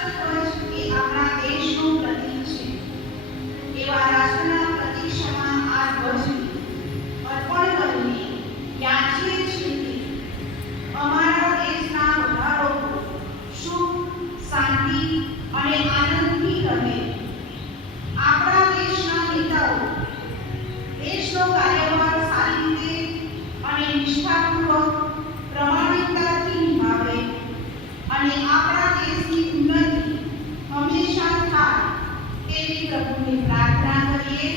રાષ્ટ્રધ્વજ એ આપણા દેશનું પ્રતીક છે. એવા રાષ્ટ્રના પ્રતીક્ષામાં આ ધ્વજને અર્પણ કરીને યાચીએ છીએ કે અમારા દેશના બધા લોકો સુખ, શાંતિ અને આનંદથી રહે. આપણા દેશના નેતાઓ દેશનો કાર્યભાર સારી રીતે અને નિષ્ઠાપૂર્વક પ્રમાણિકતાથી નિભાવે અને આપણા દેશની ઉન્નતિ હંમેશા થાય તેવી પ્રભુને પ્રાર્થના કરીએ.